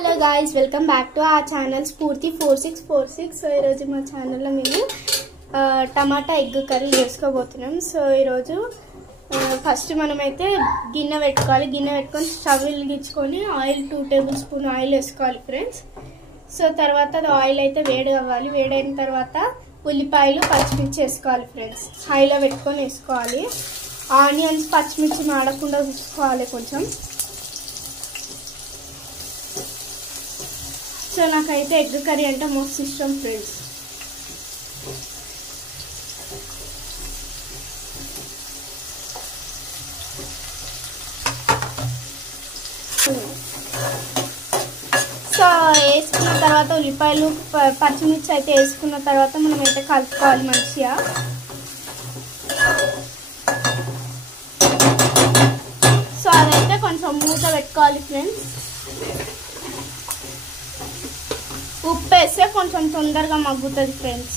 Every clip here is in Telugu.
Hello guys, welcome back to our channel స్ఫూర్తి 4646. సో ఈరోజు మా ఛానల్లో మేము టమాటా ఎగ్ కర్రీ చేసుకోబోతున్నాం. సో ఈరోజు ఫస్ట్ మనమైతే గిన్నె పెట్టుకోవాలి. గిన్నె పెట్టుకొని స్టవ్ వెలిగించుకొని ఆయిల్ 2 టేబుల్ స్పూన్ ఆయిల్ వేసుకోవాలి ఫ్రెండ్స్. సో తర్వాత అది ఆయిల్ అయితే వేడి అవ్వాలి. వేడైన తర్వాత ఉల్లిపాయలు పచ్చిమిర్చి వేసుకోవాలి ఫ్రెండ్స్. హైలో పెట్టుకొని వేసుకోవాలి. ఆనియన్స్ పచ్చిమిర్చి మాడకుండా చూసుకోవాలి కొంచెం. సో నాకైతే ఎగ్ కర్రీ అంటే మోస్ట్ ఇష్టం ఫ్రెండ్స్. సో వేసుకున్న తర్వాత ఉల్లిపాయలు పచ్చిమిర్చి అయితే వేసుకున్న తర్వాత మనం అయితే కలుపుకోవాలి మంచిగా. సో అదైతే కొంచెం మూత పెట్టుకోవాలి ఫ్రెండ్స్. ఉప్పు వేస్తే కొంచెం తొందరగా మగ్గుతుంది ఫ్రెండ్స్.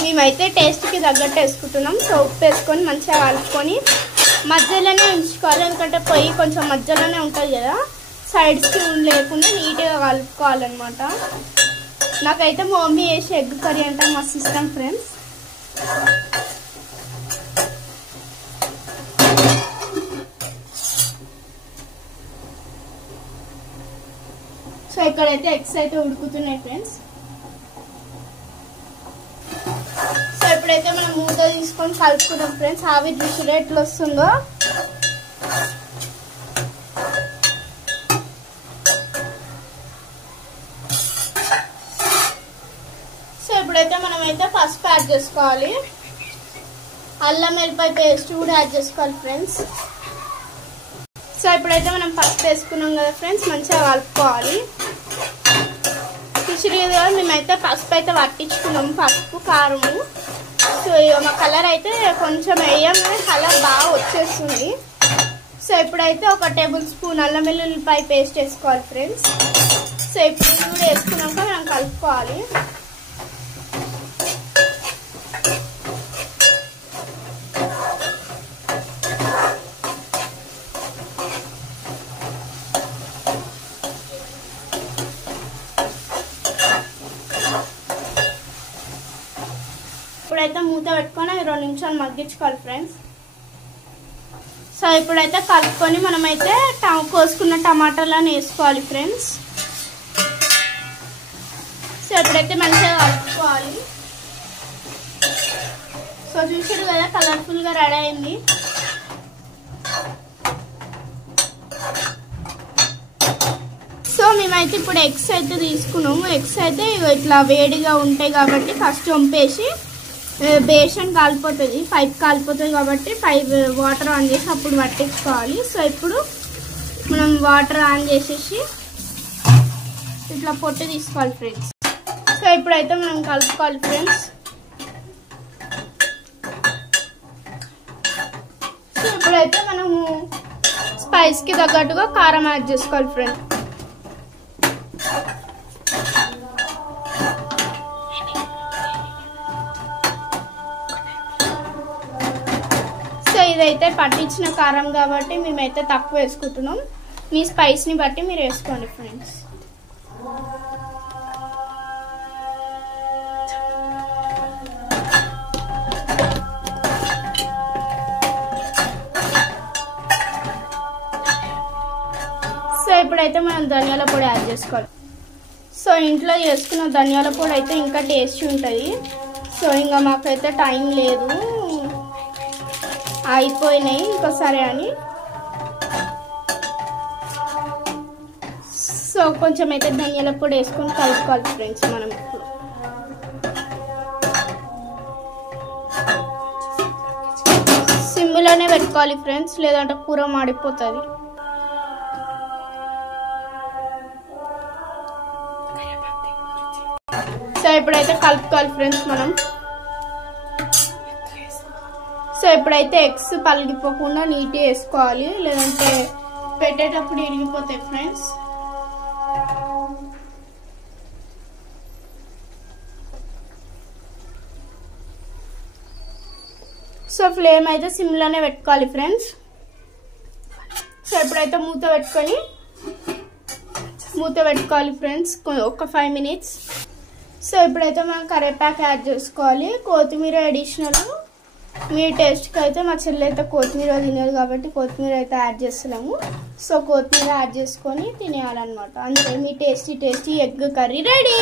మేమైతే టేస్ట్కి తగ్గట్టు వేసుకుంటున్నాం. సో ఉప్పు వేసుకొని మంచిగా కలుపుకొని మధ్యలోనే ఉంచుకోవాలి. ఎందుకంటే పొయ్యి కొంచెం మధ్యలోనే ఉంటుంది కదా, సైడ్స్కి లేకుండా నీట్గా కలుపుకోవాలన్నమాట. నాకైతే మా మమ్మీ వేసి ఎగ్ కర్రీ అంటే మస్తు ఇష్టం ఫ్రెండ్స్. సో ఇక్కడైతే ఎగ్స్ అయితే ఉడుకుతున్నాయి ఫ్రెండ్స్. సో ఇప్పుడైతే మనం మూత తీసుకొని కలుపుకున్నాం ఫ్రెండ్స్. ఆవిరి చూసి ఎట్లా వస్తుందో. సో ఇప్పుడైతే మనమైతే పసుపు యాడ్ చేసుకోవాలి. అల్లం వెల్లిపాయ పేస్ట్ కూడా యాడ్ చేసుకోవాలి ఫ్రెండ్స్. సో ఇప్పుడైతే మనం పసుపు వేసుకున్నాం కదా ఫ్రెండ్స్, మంచిగా కలుపుకోవాలి. కిచిడిగా మేమైతే పసుపు అయితే పట్టించుకున్నాము, పసుపు కారము. సో మా కలర్ అయితే కొంచెం వేయగానే కలర్ బాగా వచ్చేస్తుంది. సో ఇప్పుడైతే 1 టేబుల్ స్పూన్ అల్లం వెల్లుల్లిపాయ పేస్ట్ వేసుకోవాలి ఫ్రెండ్స్. సో ఇప్పుడు ఇది కూడా వేసుకున్నాక మనం కలుపుకోవాలి. ఇప్పుడైతే మూత పెట్టుకొని 2 నిమిషాలు మగ్గించుకోవాలి ఫ్రెండ్స్. సో ఇప్పుడైతే కలుపుకొని మనమైతే కోసుకున్న టమాటాలను వేసుకోవాలి ఫ్రెండ్స్. సో ఇప్పుడైతే మంచిగా కలుపుకోవాలి. సో చూసారు కదా, కలర్ఫుల్గా రెడీ అయింది. సో మేమైతే ఇప్పుడు ఎగ్స్ అయితే తీసుకున్నాము. ఎగ్స్ అయితే ఇట్లా వేడిగా ఉంటాయి కాబట్టి ఫస్ట్ వంపేసి బేషన్ కాలిపోతుంది, పైప్ కాలిపోతుంది కాబట్టి వాటర్ ఆన్ చేసి అప్పుడు పట్టించుకోవాలి. సో ఇప్పుడు మనం వాటర్ ఆన్ చేసేసి ఇట్లా పొట్టు తీసుకోవాలి ఫ్రెండ్స్. సో ఇప్పుడైతే మనం కలుపుకోవాలి ఫ్రెండ్స్. సో ఇప్పుడైతే మనము స్పైస్కి తగ్గట్టుగా కారం యాడ్ చేసుకోవాలి ఫ్రెండ్స్. ఇదైతే పట్టించిన కారం కాబట్టి మేమైతే తక్కువ వేసుకుంటున్నాం. మీ స్పైస్ని బట్టి మీరు వేసుకోండి ఫ్రెండ్స్. సో ఇప్పుడైతే మనం ధనియాల పొడి యాడ్ చేసుకోవాలి. సో ఇంట్లో చేసుకున్న ధనియాల పొడి అయితే ఇంకా టేస్టీ ఉంటుంది. సో ఇంకా మాకైతే టైం లేదు, అయిపోయినాయి ఇంకోసారి అని. సో కొంచెం అయితే ధనియాల పొడి వేసుకొని కలుపుకోవాలి ఫ్రెండ్స్. మనం ఇప్పుడు సిమ్లోనే పెట్టుకోవాలి ఫ్రెండ్స్, లేదంటే కూర మాడిపోతుంది. సో ఇప్పుడైతే కలుపుకోవాలి ఫ్రెండ్స్ మనం. సో ఇప్పుడైతే ఎగ్స్ పలిగిపోకుండా నీట్గా వేసుకోవాలి, లేదంటే పెట్టేటప్పుడు ఇరిగిపోతాయి ఫ్రెండ్స్. సో ఫ్లేమ్ అయితే సిమ్లోనే పెట్టుకోవాలి ఫ్రెండ్స్. సో ఇప్పుడైతే మూత పెట్టుకొని మూత పెట్టుకోవాలి ఫ్రెండ్స్ ఒక 5 minutes. సో ఇప్పుడైతే మనం కరివేపాకు యాడ్ చేసుకోవాలి. కొత్తిమీర అడిషనల్ మీ టేస్ట్కి అయితే, మా చెల్లి అయితే కొత్తిమీర తినదు కాబట్టి కొత్తిమీర అయితే యాడ్ చేస్తున్నాము. సో కొత్తిమీర యాడ్ చేసుకొని తినేయాలన్నమాట. అందుకే మీ tasty egg curry ready.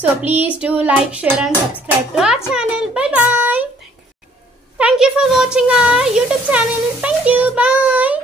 So please do like, share and subscribe to our channel. Bye bye. Thank you for watching our YouTube channel. Thank you. Bye.